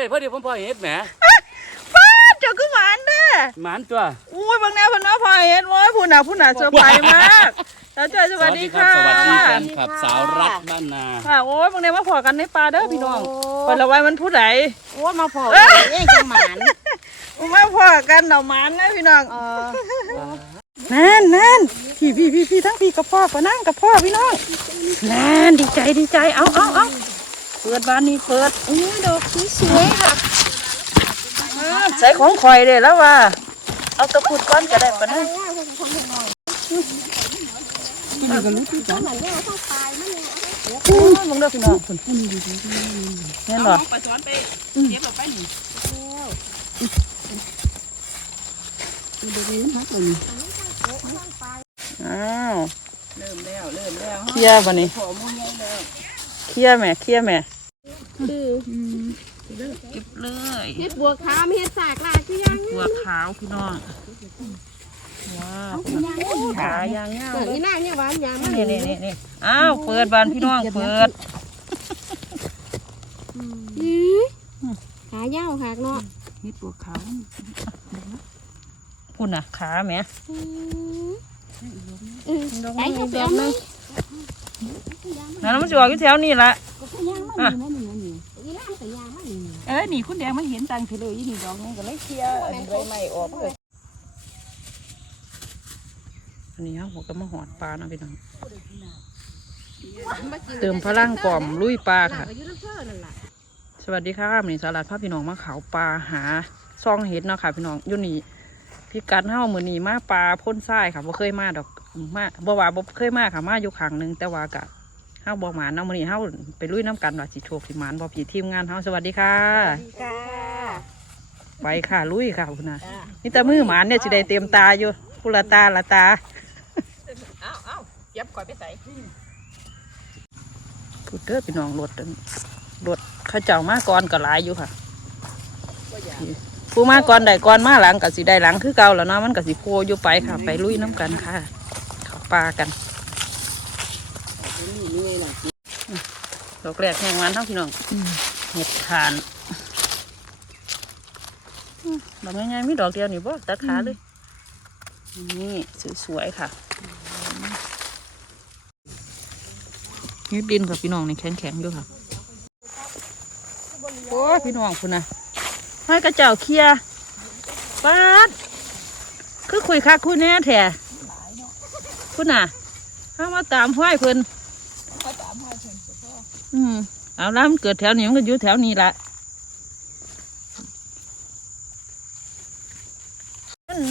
เลยพอดีผมพอเห็ดแหมป้าดเจ้าคือหมานเด้อหมานตัว อุ้ยบางแนวเพิ่นว่าพอเห็นโว้ยผู้หนาผู้หนาเซอร์ไพรส์มากแล้วเจอสวัสดีค่ะสวัสดีแฟนคลับสาวรักบ้านนาค่ะโอ้ยบางแนวมาพอกันในป่าเด้อพี่น้องเปิดละไว้มันผู้ใดโอ้มาพอเองจังหมานมาพอกันเดาหมานนะพี่น้องเออนั่นนั่นพี่พี่พี่พี่ทั้งพี่กับพ่อก็นั่งกับพ่อพี่น้องนั่นดีใจดีใจเอาเอาเอา เปิดบานนี้เปิดอุ้ยดอกสวยๆค่ะอ่าใส่ของข่อยเลยแล้วว่า เอาตะกรุดก้อนก็ได้ปะนะอืมมึงเด้อพี่น้องคุณเห็นบ่ไปสอนไปเก็บออกไปนี่อ้าวเริ่มแล้วเริ่มแล้วเคลียร์บ่นี่ ขอมูใหญ่แล้ว เคลียร์แม่เคลียร์แม่เก็บเลยเฮ็ดบัวขาวไม่เฮ็ดสากลากคือยังหัวขาวพี่น้องว้าวขายางเงาเกิดอีนางเนี่ยหวานยามมันนี่นี่นี่นี่อ้าวเปิดบานพี่น้องเปิดอื้อขายาวหักเนาะนี่ปวกขาวพุ่นน่ะขาแม่อืออือไปเอาไปเอาไหม นั่นมันจะออกอยู่แถวนี้ละอีนางก็ยางมันนี่เออนี่คุณแดงมันเห็นตังเธอเลยยี่นี่ดอกนี่ก็เลยเคลียร์อันใบใหม่ออกเลยอันนี้ฮะหัวก็มาหอดปลานะพี่น้องเติมพลังกล่อมลุยปลาค่ะก็อยู่น้ำเพิ่นนั่นล่ะสวัสดีครับนี่สลัดพาพี่น้องมาเขาปลาหาซองเห็ดเนาะค่ะพี่น้องอยู่นี่พี่กัดเฮามือนีมาปลาพ่นทรายค่ะบ่เคยมาดอกมาบ่ว่าบ่เคยมาค่ะมาอยู่ครั้งหนึงแต่ว่ากะ เฮาบ่หมานเนาะมื้อนี้เฮาไปลุยน้ำกันว่าสิโชคสิหมานบ่พี่ทีมงานเฮาสวัสดีค่ะ ค่ะไปค่ะลุยค่ะคุณน่ะนี่แต่มือหมานเนี่ยสิได้เต็มตาอยู่คุละตาละตาเอาเอาเก็บก่อนไปใส่พูดเด้อพี่น้องรถอันรถเข้าเจ้ามาก่อนก็หลายอยู่ค่ะผู้มาก่อนใดก่อนมาหลังก็สิได้หลังคือเก่าแล้วเนาะมันก็สิโพอยู่ไปค่ะ ไปลุยน้ำกันค่ะเข้าปลากัน ดอกแรกแห้งหวานเท่าพี่น้องเห็ดทานอืมดอกง่ายๆมีดอกเดียวนี่บ่ตัดขาเลยนี่สวยๆค่ะเฮ็ดดินกับพี่น้องนี่แข็งๆอยู่ค่ะโอ้ยพี่น้องคุณนะให้กระเจ้าเคลียร์ปาดคือคุยคักคุยแน่แท้คุณน่ะถ้ามาตามห้อยเพิ่น อืมเอาล่ะมันเกิดแถวนี้มันก็อยู่แถวนี้ละ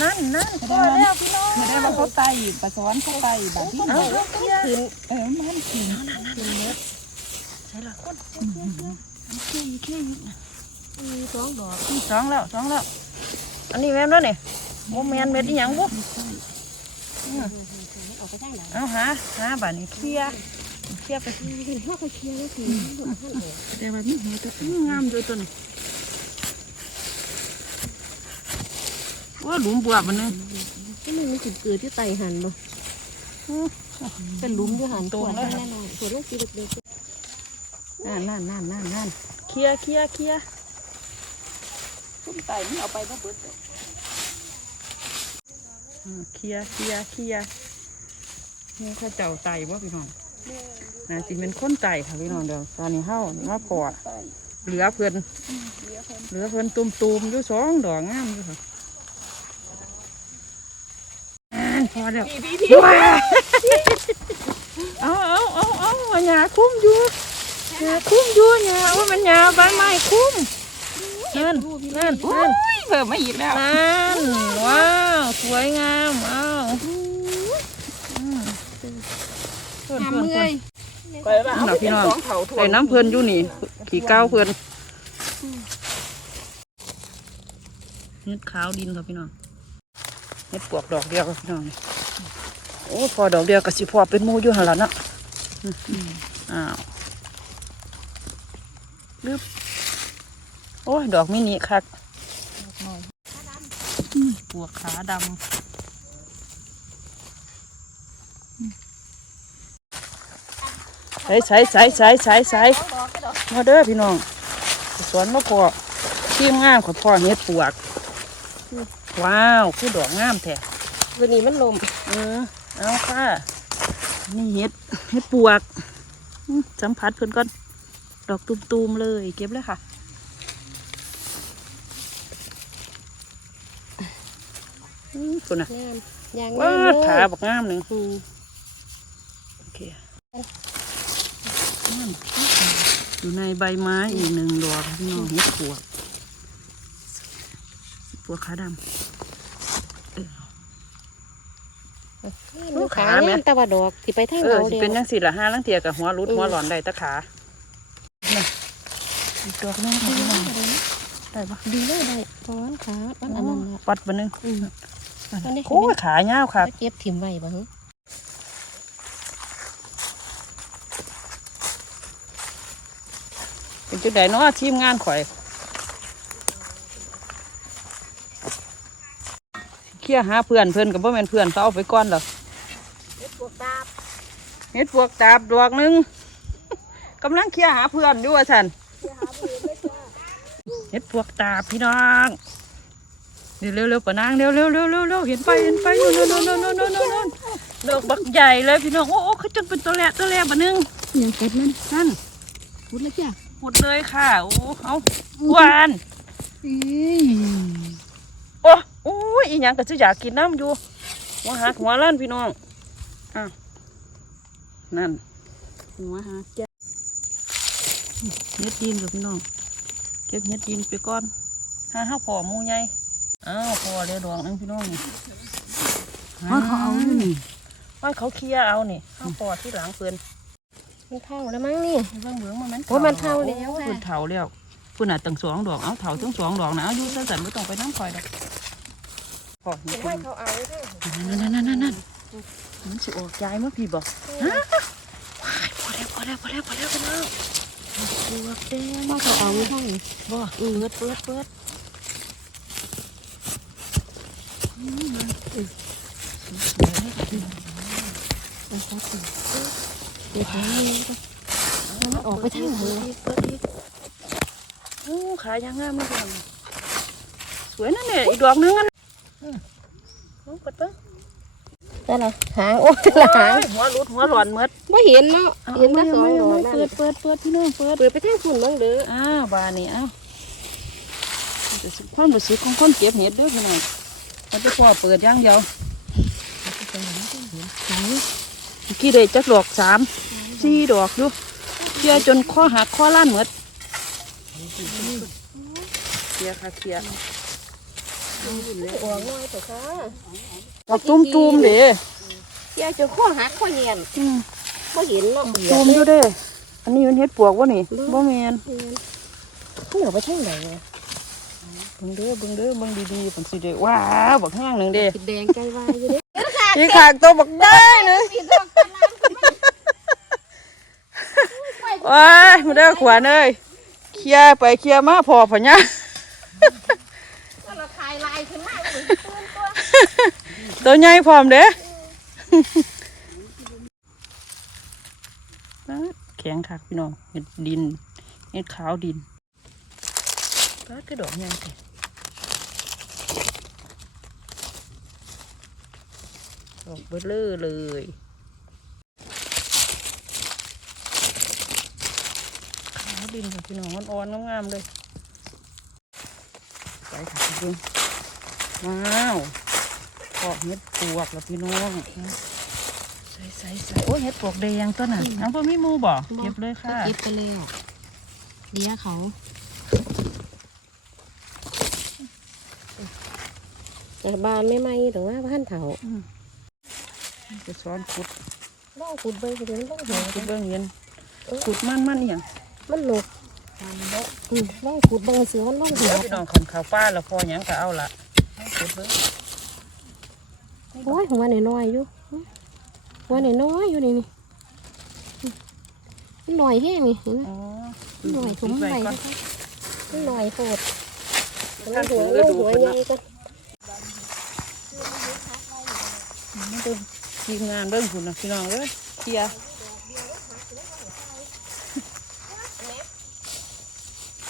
นั่นนั่นพอแล้วพี่น้องไม่ได้ว่าเขาไตปลาสอนเขาไต่บางที่เอาเอาเคลียร์เออมันกินใช่ละคนมีสองดอกสองแล้วสองแล้วอันนี้แม่นแล้วเนี่ยโมแมนเม็ดอีหยังบุเอาไปทางไหนเอาหาหาบ้าดนี้เคลียร์ เคลียร์ไปเห็นพ่อเขาเคลียร์แล้วสิแต่ว่ามีหัวตัวงามด้วยตัวนี้ว่าหลุมบวบมันนึงก็มันมีสิเกิดที่ไตหันบ่เป็นหลุมอยู่หันตัวแน่นอนส่วนลูกสีเด็กนั่นนั่นนั่นนั่นนั่นเคลียร์เคลียร์เคลียร์คุณไต่นี่เอาไปบ่เบิดเลยอืมเคลียร์เคลียร์เคลียร์นี่ข้าเจ้าไตว่าพี่น้อง น่าสิเป็นคนไตค่ะพี่น้องเดี๋ยวตอนนี้เฮามาพอไต่เหลือเพื่อนเหลือเพื่อนตุ่มๆอยู่สองดอกงามอยู่ค่ะอ่าพอแล้วพี่พี่พี่ว้าเอาเอาเอาเอาหญ้าคุ้มอยู่หญ้าคุ้มอยู่หญ้าว่ามันหญ้าใบไม้คุ้มนั่นนั่นโอ้นั่นยเพิ่มมาอีกแล้วนั่นว้าวสวยงามเอาอืม ทำ เมื่อยไปว่าเอาไปเป็นของเขาถ่วไอ้น้ำเพื่อนอยู่นี่ขี่ก้าวเพื่อนเฮ็ดขาวดินครับพี่น้องเฮ็ดปวกดอกเดียวครับพี่น้องโอ้พอดอกเดียวก็สิพอเป็นหมูอยู่หันละเนาะอืมอ้าวลึบโอ้ยดอกมินิคักอืมปวกขาดำ ส่ใส่ใส่ใส่ใส่ใส่มาเด้อพี่น้องสวนมะกอกทีมงานขอพ่อเฮ็ดปวก ว้าวคือดอกงามแท้วันนี้มันลม เออ เอาค่ะ นี่เฮ็ดเฮ็ดปวกอื้อสัมผัสเพิ่นก่อน ดอกตุมๆเลย เก็บเลยค่ะอื้อคุณน่ะแน่นยางว้าแน่นเลยขาบักงามหนึ่งอืมโอเคนั่น อยู่ในใบไม้อีกหนึ่งดอกพี่น้องเฮ็ดปวกปวกขาดำมันขาขาไหมแน่นแต่ว่าดอกที่ไปทางเออเราสิเดียเป็นวจังสิละห้าลังเทียกับหัวรุดหัวหลอนได้ตะขาน่ะอีกดอกหนึงพี่น้องได้ปะดีเลยได้ตอนขามันอันนั้นละปัดบันนึงอืมอันนี้โอ้ยขาเงาวค่ะแล้วเก็บถิ่มไว้บ่ฮะ เป็นจุดใดเนาะทีมงานข่อยเคลียร์หาเพื่อนเพื่อนกับบ่แม่นเพื่อนเขาเอาไปก่อนหรอกพวกตาบเฮ็ดปวกตาบดอกหนึงกำลังเคลียร์หาเพื่อนอยู่ว่าฉันเฮ็ดปวกตาบพี่น้องเร็วเร็วเร็วปะนางเร็วเร็วเร็วเร็วเร็วเห็นไปเห็นไปนู่นนู่นนู่นนู่นนู่นนู่นนู่นดอกบักใหญ่เลยพี่น้องโอ้โอ้เขาจนเป็นตัวแหลตัวแหลบะนึงยังเก็บมันนั่นพูดแล้วจ้ะ หมดเลยค่ะ โอ้เอาหวานอืมโอ้โอ้ยอีหยังก็จะอยากกินน้ำอยู่หัวหักหัวล้านพี่น้องอ้าวนั่นหัวหาจ้ะเฮ็ดดินกับพี่น้องเก็บเฮ็ดดินไปก่อนห้าห้าพอหมูใหญ่อ้าวพอเลยดอกนึงพี่น้องนี่ว่าเขาเอาอยู่นี่ว่าเขาเคลียร์เอานี่ห้าพอที่หลังเพื่อน มันเท่าแล้วมั้งนี่เบิ่งเบิ่งมันแม่นโอ้ยมันเท่าแล้วค่ะเพิ่นเท่าแล้วเพิ่นน่ะตั้งสองดอกเอาเท่าทั้งสองดอกนะเอาอยู่ซั่นๆไม่ต้องไปน้ำคอยดอกพอนี่เห็นเพิ่ว่านเขาเอาด้วยนั่นนั่นนั่นนั่นนั่นมันสิออกยายมั้พี่บอกฮะว้ายพอแล้วพอแล้วพอแล้วพอแล้วพอแล้วปวกแดงว่าเขาเอาห้องบ่เปิดเปิดเปิดเดี๋ยวเขามันออกไปทางไหนเปิดอีกเปิดอีกโอ้ขายางงามเลยพี่น้องสวยนั่นเนี่ยอีกดอกนึงอันอืมเอาเปิดเปิดแต่ละหางโอ้ยแต่ละหางหัวรุดหัวหลอนเมดไม่เห็นเนาะเอาเห็นแต่ไม่สองไม่ดอกไม่นั่นเปิดเปิดเปิดพี่น้องเปิดเปิดไปทางฝุ่นบ้างเด้ออ้าวบานนี่อ้าวรู้สึกความรู้สึกของคนเก็บเห็ดเด้วยพี่น้องมันจะพอเปิดอย่างเดียวไหนเมื่อ กี้ได้จักดอกสามสี่ดอกดูเคลียร์จนข้อหักข้อล้านหมดเคลียร์ค่ะเคลียร์ออกน้อยตัวค่ะดอกตุ้มตูมๆเด้เจ้าจะข้อหักข้อเงียนอืมไม่เห็นเนาะตูมอยู่เด้อันนี้มันเฮ็ดปวกวะนี่บ่แมนเห็นเขาไปทางไหนวะเบิ่งเด้อเบิ่งเด้อเบิ่งดีๆผมสิเด้ว้าวบักห้างหนึ่งเด้ติดแดงใจวายอยู่เด้พี่ขากตัวบักได้เลยว้ายมาเด้อขวานเอ้ยเคลียร์ไปเคลียร์มาพอพะเนี่ยเราคลายลายขึ้นมาเลยตัวใหญ่พร้อมเด้แข็งคักพี่น้องเห็ดดินเห็ดขาวดินก็กระดอกยังสิ ดอกเบลอเลยขาวดินค่ะพี่น้องอ่อนๆงามๆเลยไปค่ะพี่น้องว้าวพอกเห็ดปวกแล้วพี่น้องใส่ใส่ใส่โอ้ยเห็ดปวกแดงตัวน่ะน้ำพ่อมีหมูบ่เก็บเลยค่ะเก็บไปแล้วเดียเขาแต่บานไม่ไหมหรือว่าบ้านเถา จะซ้อนขุดล่องขุดเบิ้งเดี๋ยวมันล่องหัวขุดเบื้องเย็นขุดมันมันอหย่างมันหลกอืมล่องขุดเบิ้งเสือมันล่องหัเดี๋ยววพี่น้องขันข้าวป้าแล้วพอหยังก็เอาละเอาขุดเบิ้งโอ้ยหัวหน่อยๆอยู่หัวหน่อยๆอยู่นี่นี่มันหน่อยแห้งนี่เห็นไหมอ๋อหน่อยถุงปิดใหม่ก่อนมันหน่อยโคตรท่านหัถืวอลดูงหัวเพิ่นใหญ่ละก็ไม่ดู ทีมงานเบิ้งคุณนะพี่น้องเอ้ยเคลียร์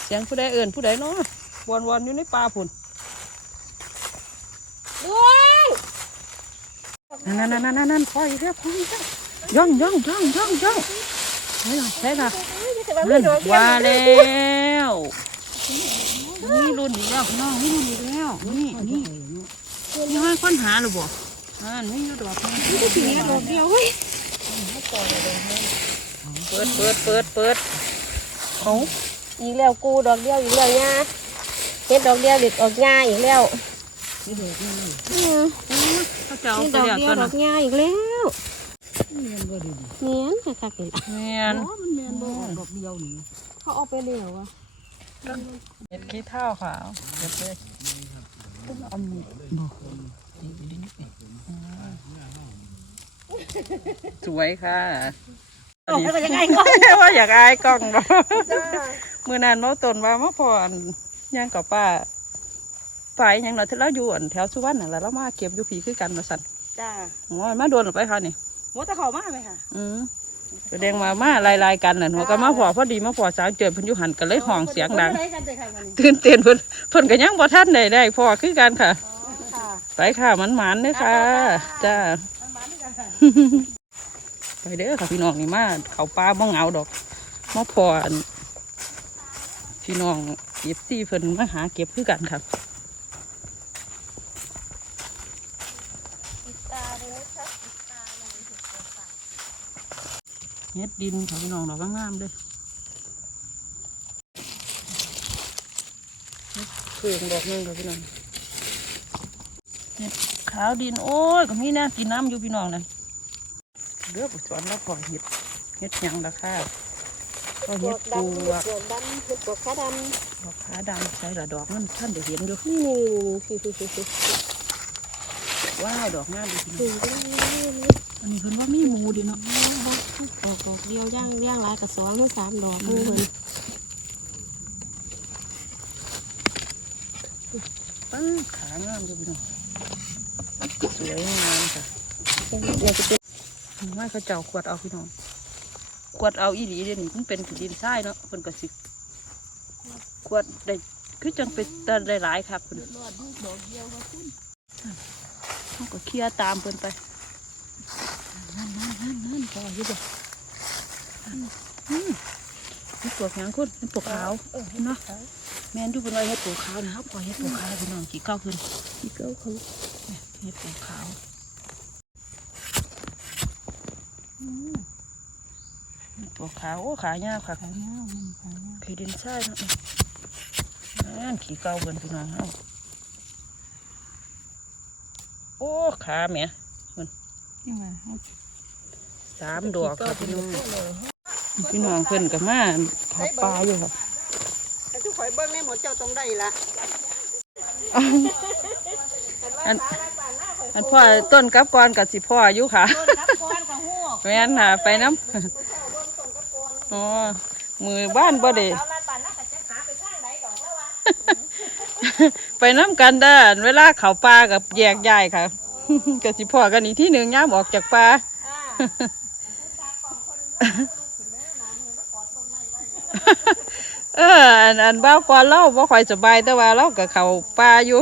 เสียงผู้ใดเอิ่นผู้ใดเนาะวนวนๆอยู่ในป่าพุ่นด้วยนั่นนั่นนั่นนั่นนั่นพออีกแล้วพออีกแล้วย่องย่องย่องย่องย่องใช่ละใช่ละนั่นว่าแล้วนี่รุ่นอีกแล้วพี่น้องนี่รุ่นอีกแล้วนี่นี่นี่ให้ค้นหาหรือบ่ อ่านี่อยู่ดอกนี่สีดอกเดียวเว้ยเปิดเปิดเปิดเปิดเอาอีกแล้วกูดอกเดียวอีกแล้วยาเฮ็ดดอกเดียวเด็กออกยาอีกแล้วอืมเขาจะเอาเฮ็ดไปดอกเรียกเดียวกันดอนะกยาอีกแล้วเนียนคักๆเลยล่ะเมียนมันแม่นบ่ออกดอกเดียวนี่เขาเอาไปเลี้ยวอะเห็ดขี้เท่าขาวเห็ดเลยอันนี้บ่ สวยค่ะออกไปยังไงก็ว่าอยากอายกล้องเนาะมือนานเมาตนว่ามาพออันย่างกับป้าไปหยังเราที่เราอยู่อันแถวสุวรรณน่ะแล้วเรามาเก็บอยู่ผีคือกันมาสั่นจ้าโอ้ยมาโดนหรือไปค่ะนี่หมดตะเข้ามาไหมค่ะ อืมแสดงมามาลายๆกันน่ะหัวก็มาพอพอดีมาพอสาวเจอเพิ่นอยู่หันก็เลยห้องเสียงดังได้กันเลยค่ะวันนี้ตื่นเต้นเพิ่นเพิ่นก็ยังบ่ทันได้ได้พอคือกันค่ะค่ะไปค่ะมันหมานเด้อค่ะ จ้า ไปเด้อค่ะพี่น้องนี่มาเขาป่าบ่เหงาดอกมาพออันพี่น้องเก็บซี่เพิ่นมาหาเก็บคือกันค่ะเฮ็ดดินค่ะพี่น้องดอกงามเลยเฮ็ดเพิ่งดอกนึงค่ะพี่น้องเฮ็ด ขาวดินโอ้ยก็มีนะกินน้ำอยู่พี่น้องนั่นเลือกสวนแล้วพอเห็ดเห็ดหยังราคาก็เห็ดปวกปวกดำเฮ็ดปวกขาดดอกขาดำใส่ละดอกมันท่านได้เห็นอยู่ำนี่นี่นี่นี่นี่นี่ว้าวดอกงามดีทีนี่เนาะนี่นี่นี่อันนี้เพิ่นว่ามีหมูดีเนาะออกดอกเดียวย่างย่างหลายกับสองหรือสามดอกมือเพิ่นป้าขางามอยู่พี่น้อง สวยงามค่ะเนี่ยจะเป็นไม่เขาเจ้าขวดเอาพี่น้องขวดเอาอีหลีเดี๋ยวนี้มันเป็นผืนดินทรายเนาะเพิ่นก็สิขวดได้คือจังเป็นตาได้หลายครับเพิ่นรอดลูกดอกเดียวค่ะคุณเขาก็เคลียร์ตามเพิ่นไปนั่นนั่นนั่นนั่นพออยู่บ่อืมเฮ็ดปวกหยังคุณเฮ็ดปวกขาวเออเนาะแม่นอยู่เป็นว่าเฮ็ดปวกขาวนะครับพอเฮ็ดปวกขาวพี่น้องกี่เก้าขึ้นอีกแล้วเขา เนี่ยเฮ็ดปวกขาวอืมเฮ็ดปวกขาว โอ้ขายาวค่ะขายเงามันขายเงาผีดินทรายเนาะนั่นขี้เก้าเพิ่นพี่น้องเฮาโอ้ขาแหม่ที่มาให้สามดอกค่ะพี่น้องพี่น้องเพิ่นกับมาขับปลาอยู่ค่ะแต่ทุกข่อยเบิ้งในหมดเจ้าตรงได้ละอัน อันพ่อต้นกับกอนกับสิพ่ออยู่ค่ะต้นกับก้อนกับหัวแม่นค่ะไปน้ำอ๋อมือบ้านบ่ได้เอาละป่านน่าจะหาไปข้างไหนดอกแล้ววะไปน้ำกันเด้อเวลาเขาปลากับแยกย้ายค่ะกับสิพ่อกันอีกที่หนึ่งย่ามออกจากปลาเอออันอันบ้าวก่อนเล่าบ่ค่อยสบายแต่ว่าเรากับเขาปลาอยู่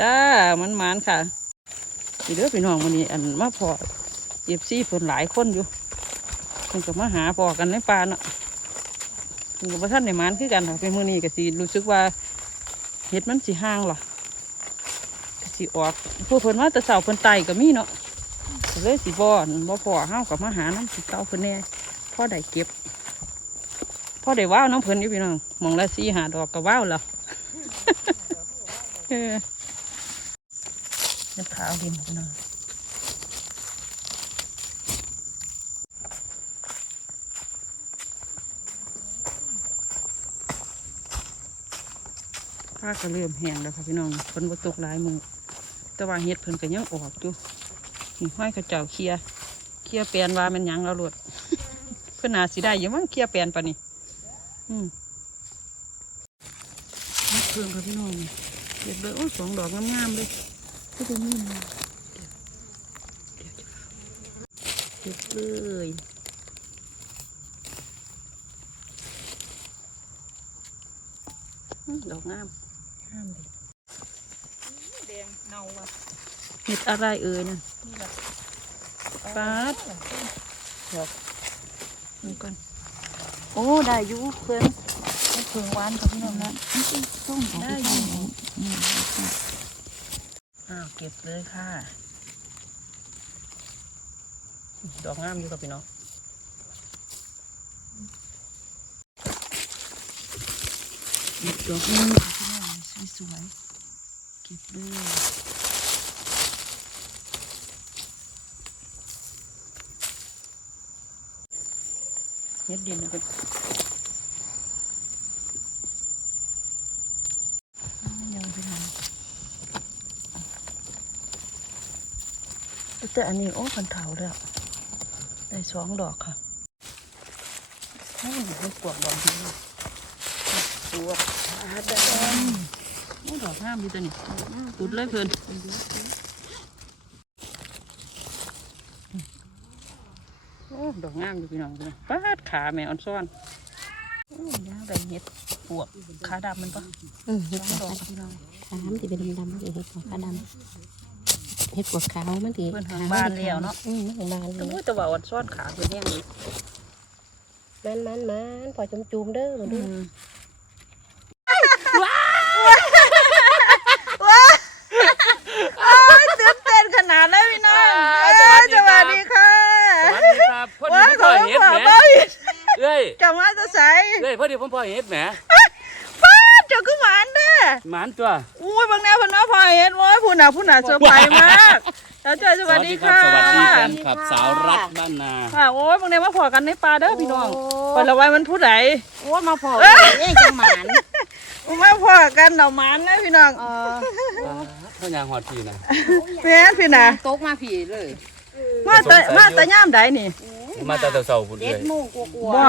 จ้ามันมานค่ะพี่เด้อพี่น้องวันนี้อันมาพอเก็บซี่เพิ่นหลายคนอยู่เพิ่นก็มาหาพอกันในป่าเนาะเพิ่นก็บ่ทันได้มานคือกันค่ะเป็นมื้อนี้ก็สิรู้สึกว่าเห็ดมันสิห่างหรอก็สิออกผู้เพิ่นว่าแต่เสาเพิ่นไตก็มีเนาะก็เลยสิบ่อนบ่พอเฮากับมาหาน้ำสิเก่าเพิ่นแน่พ่อได้เก็บพ่อได้ว้าวน้องเพิ่นอยู่พี่น้องมองละสี่หาดอกก็ว้าวแล้วเออ เดี๋ยวขาวดินพี่น้องผ้าก็เริ่มแห้งแล้วค่ะพี่น้องเพิ่นบ่ตกหลายมือแต่ว่าเฮ็ดเพิ่นก็ยังออกอยู่นี่ห้อยกระเจ้าเคลียเคลียแปลนว่ามันยังเอาโลดเพื่อนาสิได้ยังมั้งเคลียแปลนปะนี่อืมเพิ่มกับพี่น้องเก็บเลยโอ้สองดอกงามๆเลย ก็จะนิ่มเก็บเลยดอกงามงามเลยแดงเนาว่ะเห็ดอะไรเอ่ยเนี่ยปาดดอกดูกันโอ้ได้ยุเพื่อนเพื่อนวานกับพี่น้องนะต้อได้ยุ เก็บเลยค่ะ ดอกงามอยู่กับพี่น้องเด็ดดอกนึงพี่น้องสวยๆเก็บเลยเฮ็ดดินเป็นยังพี่น้อง แต่อันนี้โอ้คันเถาแล้วได้สองดอกค่ะนี่ให้ปวกดอกนี้ปวกอาดำโอ้ดอกงามดีตัวนี้ตุดเลยเพื่อนโอ้ดอกงามอยู่พี่น้องเลยปาดขาแม่อ่อนซ้อนโอ้ย่างได้เห็ดปวกขาดำมันปะอืมเห็ดสองปวดกอกค่ะพี่น้องขาวมันสิเป็นดำๆมันสิเห็ดปวกขาวดำ เห็ดปวกขาวมันสิเพิ่นทางบ้านแล้วเนาะ อืมมันของบ้านเลโอ้ยยแต่ว่าอ่อนซ้อนขาเพิ่นแห้งเลยมันมันมันพอจุ่มจุ่มๆเด้อมาดูตื่นเต้นขนาดนั้นพี่น้องสวัสดีครับสวัสดีค่ะ สวัสดีครับพอดีผมพ่อเห็ดแหมเอ้ยจะมาจะใส่เอ้ยพอดีผมพ่อเห็ดแหมป้าเจ้าก็หวานเด้อหมานตัว อุ้ยบางแนวเพนว่าพอเห็นว่าผู้หนาผู้หนาเซอร์ไพรส์มากแล้วเจ้าสวัสดีค่ะสวัสดีกันครับสาวรัฐบ้านนาค่ะโอ้ยบางแนวมาพอกันในป่าเด้อพี่น้องพอละไว้มันผู้ใดโอ้มาพอเลยเอ้ยจังหมานมาพอกันเหนามันนะพี่น้องเออเขายางหอดทีนะแม่นพี่น่ะตกมาผีเลยมาแต่มาแต่ย่ามใดนี่มาแต่เสาๆพุ่นเลเจ็ดยโมงกว่าบ่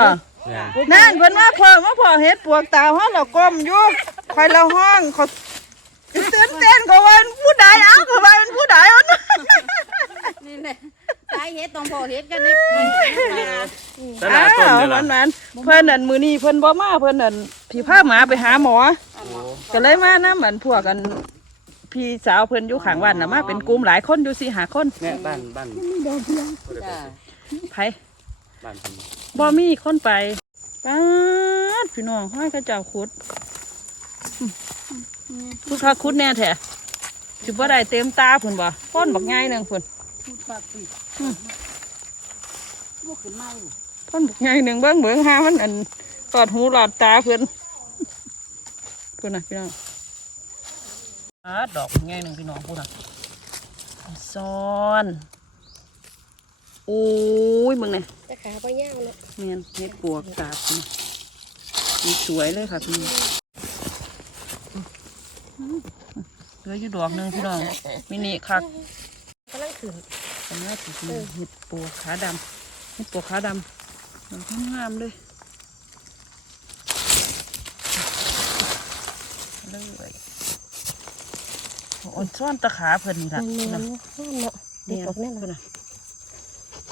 เนี่ยนั่นเพิ่นมาพอมาพอเฮ็ดปวกตาห้องเราก้มอยู่คอยเราห้องเขาตื่นเต้นเขาว่าเป็นผู้ใดเอ้าเขาว่าเป็นผู้ใดวะ ๆนี่แหละสายเห็ดต้องพอเห็ดกันในป่าตลาดต้นอ้าวเด้อวัล่ะนนั้นเพิ่นนั่นมื้อนี้เพิ่นบ่มาเพิ่นนั่นพี่พาหมาไปหาหมอโอ้ก็เลยมานํเหมือนพวกกันพี่สาวเพิ่นอยู่ข้างบ้านน่ะมาเป็นกลุ่มหลายคนอยู่สี่หาคนแม่บ้านบ้านจ้าไผบ้านผมบ่มีคนไปป๊าดพี่น้องห้อยกระเจ้าขุดขุดคักขุดแน่แท้สิบ่ได้เต็มตาพุ่นบ่ป้นบักง่ายหนึงพุ่น พูดปากปิดพวกขึ้นมาอยู่ป้นบักง่ายหนึงเบิ่งเบิ่งหามันอันตอดหูหลอดตาเพิ่นพุ่นน่ะพี่น้องอ่าดอกบักง่ายหนึงพี่น้องพุ่นน่ะซ้อนโอ้ยมึงเนี่ยจะขาไปย่างเนาะเมียนเม็ดปวกตาบนี่นี่สวยเลยค่ะพี่เหลืออยู่ดอกหนึงพี่น้องมินิคักกำลัง ขึ้นเป็นหน้าสีเห็ดปวกขาดำเห็ดปวกขาดำดอกงามเลยเลยอ่อนซ้อนตะขาเพิ่นนี่มัละนเนียนนะเนาะห้ามเนาะเด็กออกแน่นอนนะ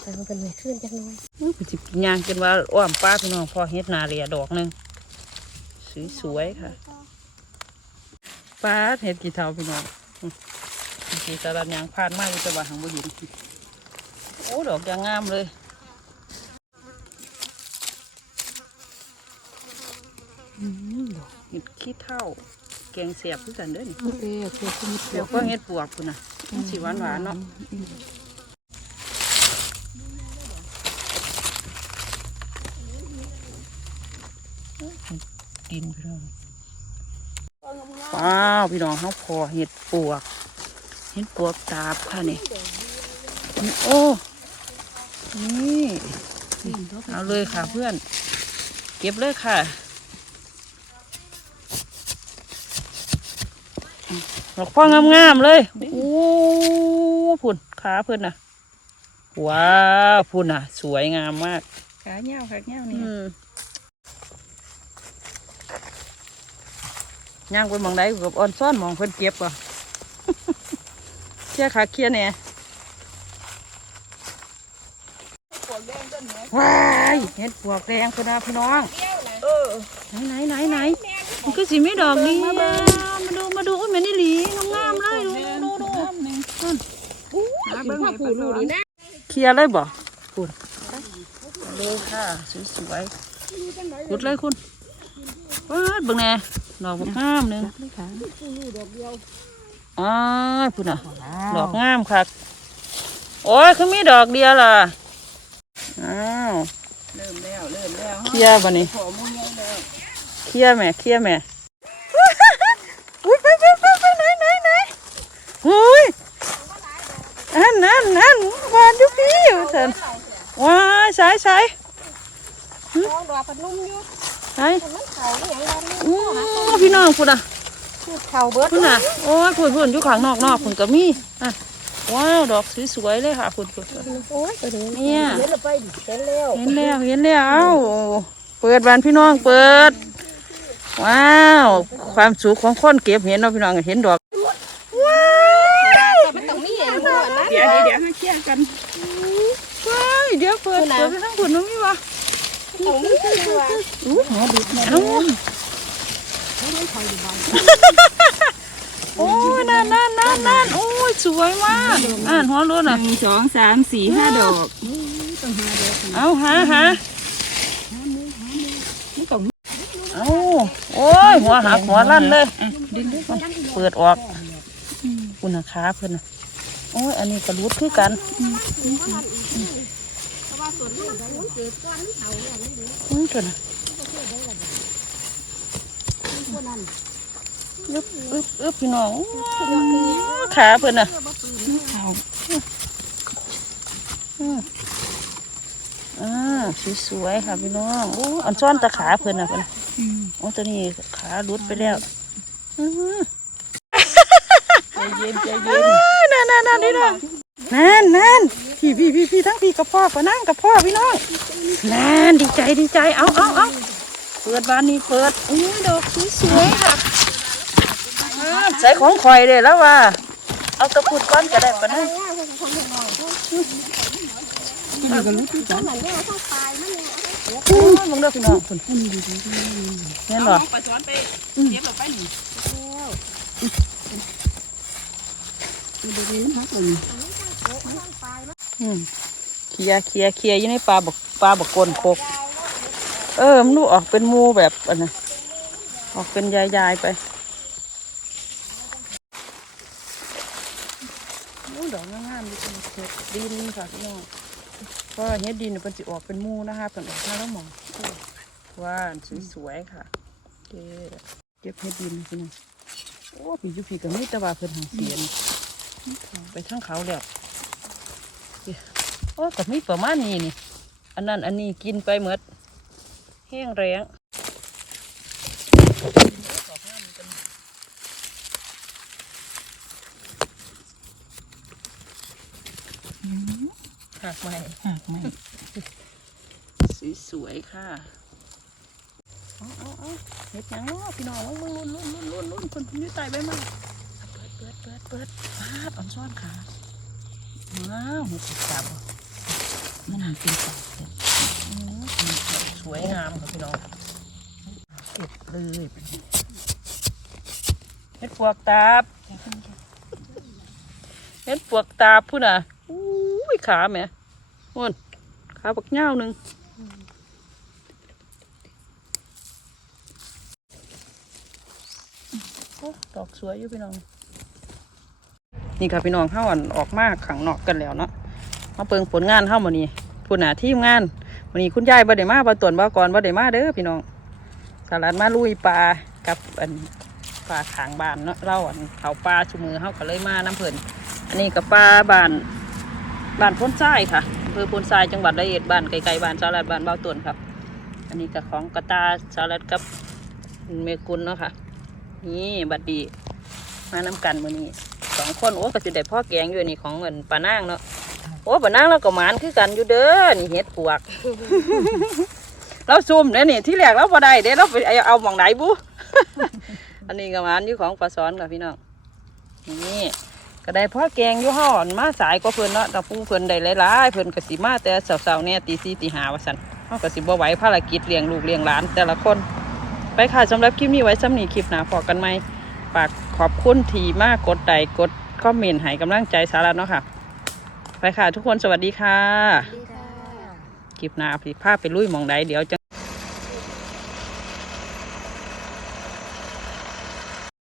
แต่มันเป็นเหมือนขึ้นจังน้อยอื้อเป็นสิบยางกันว่าอ้อมป้าพี่น้องพอเฮ็ดนาเรียดอกหนึงสวยๆค่ะป้าดเห็ดกี่เท่าพี่น้อง อืมกี่ตะลันยางผ่านมาอยู่แต่ว่าหังบ่เห็นโอ้ดอกยางงามเลยอืมดอกเห็ดขี้เท่าแกงเสียบคือกันเด้อนี่โอเคโอเคคุณมิตรเดี๋ยวก็เห็ดปวกคุณน่ะมันสีหวานหวานๆเนาะดินพี่น้องว้าวพี่น้องเขาพอเห็ดปวก เห็ดปวกตาบค่ะนี่โอ้นี่เอาเลยค่ะเพื่อน เก็บเลยค่ะดอกพ่องามๆเลยโอ้พุ่นขาเพื่อนน่ะว้าวพุ่นน่ะ สวยงามมากขาเงี้ยวขาเงี้ยวอืนี่มย่างไปหมองใดกับออนซ่อนหมองเพิ่นเก็บก่ะเคลี ยร์ขาเคลียร์เนี่ยว้ายเห็ดปวกแดงคุณอาพี่น้องเออไหนไหนไหนไหนมันก็สิไม่ดอกดีมาดูมาดูอุ้ยแม่นี่หลีงามๆเลยดูดูดูพ่อปู่รู้ดีนะเคลียร์เลยบ่คุณเลยค่ะสวยๆขุดเลยคุณเปิดเบิ่งแน่ดอกบักงามหนึง อ้ายพุ่นน่ะ ดอกงามคักโอ้ยคือมีดอกเดียวล่ะ อ้าวเริ่มแล้วเริ่มแล้วเคลียร์บ่นี่ขอมูลใหญ่แล้วเคลียร์แม่เคลียร์แม่อุ้ยไปไปไปไปไหนไหนไหนอุ้ยอันนั่นนั่นหวานอยู่พี่อยู่เถินว้ายสายสายน้องดอกปนุ่มอยู่สายมันเข่าอย่างไรนี่อู้พี่น้องคุณอะ เข่าเบิดคุณอะโอ้ยคุณคุณอยู่ข้างนอกนอกคุณก็มีอะว้าวดอกสวยๆเลยค่ะคุณคุณโอ้ยไปถึงเนี่ยเห็นแล้วไปเห็นแล้วเห็นแล้วเห็นแล้วเอ้าเปิดบานพี่น้องเปิด ว้าว ความสุขของคนเก็บเห็นเนาะพี่น้องเห็นดอกมันต้องมีอย่างนั้นนะเดี๋ยวเดี๋ยวเดี๋ยวให้เคลียร์กันว้ายเดี๋ยวเปิดเปิดไปทั้งคุณน้องนี่วะต้องมีคือว่าอู้หัวดุดเอ้า โอ้ยนั่นนั่นนั่นนั่นโอ้ยสวยมากอ่านหัวรุ่นหอะนึ่งสองสามสี่ห้าดอก เอาหาหานี่ต้องเอาโอ้ยหัวหักหัวลั่นเลยอะดึงดึงก่อนเปิดออกคุณนะขาเพิ่นนะโอ้ยอันนี้กระลุดคือกันอืมเพิ่นนะ อึบอึบอึบพี่น้องขาเพิ่นน่ะอือ่าสวยๆค่ะพี่น้องโอ้อันซ้อนตะขาเพิ่นน่ะเพิ่นน่ะโอ้ตัวนี้ขาลุดไปแล้วใจเย็นใจเย็นนั่นนั่นนั่นนี่น้องนั่นนั่นพี่พี่พี่พี่ทั้งพี่กับพ่อกับนั่งกับพ่อพี่น้องนั่นดีใจดีใจเอาเอาเอา เปิดบานนี้เปิดอุ้ยดอกสวยๆค่ะอ่าใส่ของข่อยเลยแล้วว่า เอาตะกรุดก้อนก็ได้ปะนั่นอืมมึงเด้อพี่น้องคุณเนี่ยเหรอไปสอนไปเก็บออกไปนี่อืมเคลียร์เคลียร์เคลียร์อยู่ในปลาบกปลาบกกลโคก เออ มันดูออกเป็นมูแบบอันนะออกเป็นยายๆไปโอ้ดอกงามๆดิเป็นเห็ดดินค่ะพี่น้องเพราะว่าเห็ดดินเนี่ยเป็นสิออกเป็นมูนะคะเป็นออกมาแล้วหมองว่าสวยๆค่ะเคเก็บเห็ดดินพี่น้องโอ้พี่อยุพี่กับมีตะว่าเพิ่นหางเสียนไปทั้งเขาแล้วโอ้กับมีประมาณนี้นี่ อันนั้นอันนี้กินไปหมด แห้งแรงหักไหมหักไหมสวยๆค่ะเอาเอาเอาเห็ดหยังเนาะพี่น้องเอามึงลุ้นลุ้นลุ้นลุ้นลุ้นคนอยู่ใต้ใบไม้เปิดเปิดเปิดเปิดฟาดอ่อนซ้อนขาว้าวเห็ดติดตาบ่มันหักเป็นปากเลยอืมสวยงามค่ะพี่น้องเก็บเลยเห็ดปวกตาบเห็ดปวกตาบพูดน่ะอุ้ยขาแม่หุ่นขาบักเง่าหนึ่งดอกสวยอยู่พี่น้อง นี่ค่ะพี่น้องเข้าอันออกมากขังนอกกันแล้วเนาะมาเปิงผลงานเข้ามานี่ผู้หนาทีมงาน วันนี้คุณยายบ่ได้มาบ่ตวนบ่ก่อนบ่ได้มาเด้อพี่น้องสลัดมาลุยปลากับอันปลาขางบานเนาะเราอันเขาปลาชุมือเฮาก็เลยมาน้ำเพิ่นอันนี้กับปลาบานบานพ้นทรายค่ะอำเภอพ้นทรายจังหวัดระยเอ็ดบานไกลๆบานสลัดบานเบาตวนครับ อันนี้กับของกระตาสลัดกับเมกุลเนาะค่ะ นี่บัดดีมาน้ำกันมื้อนี้สองคนโอ้ก็สิได้พ่อแกงอยู่นี่ของเหมือนปลานางเนาะ โอ้ปานั่งเราก็มานคือกันอยู่เด้อนี่เห็ดปวก เราซุ่มเนี่ยนี่ที่แหลกเราพอได้เด้เราไปเอาหมองไหนบุ อันนี้ก็มานอยู่ของปลาซ้อนกับพี่น้องนี่ก็ได้พ่อแกงยู่ห่อนมาสายก็เพิ่นเนาะตะปูเพิ่นได้หลายๆเพิ่นกสิมาแต่สาวๆเนี่ยตีสี่ตีห้าวสันเขากสิบ่ไหวภารกิจเลี้ยงลูกเลี้ยงหลานแต่ละคน ไปค่ะสำหรับคลิปนี้ไว้สำนีคลิปหนาพอกันไหมฝากขอบคุณทีมากกดไลค์กดคอมเมนต์ให้กำลังใจสาระเนาะค่ะ ไปค่ะ ทุกคนสวัสดีค่ะ คลิปหน้าผิดภาพไปลุยมองไดเดี๋ยวจะ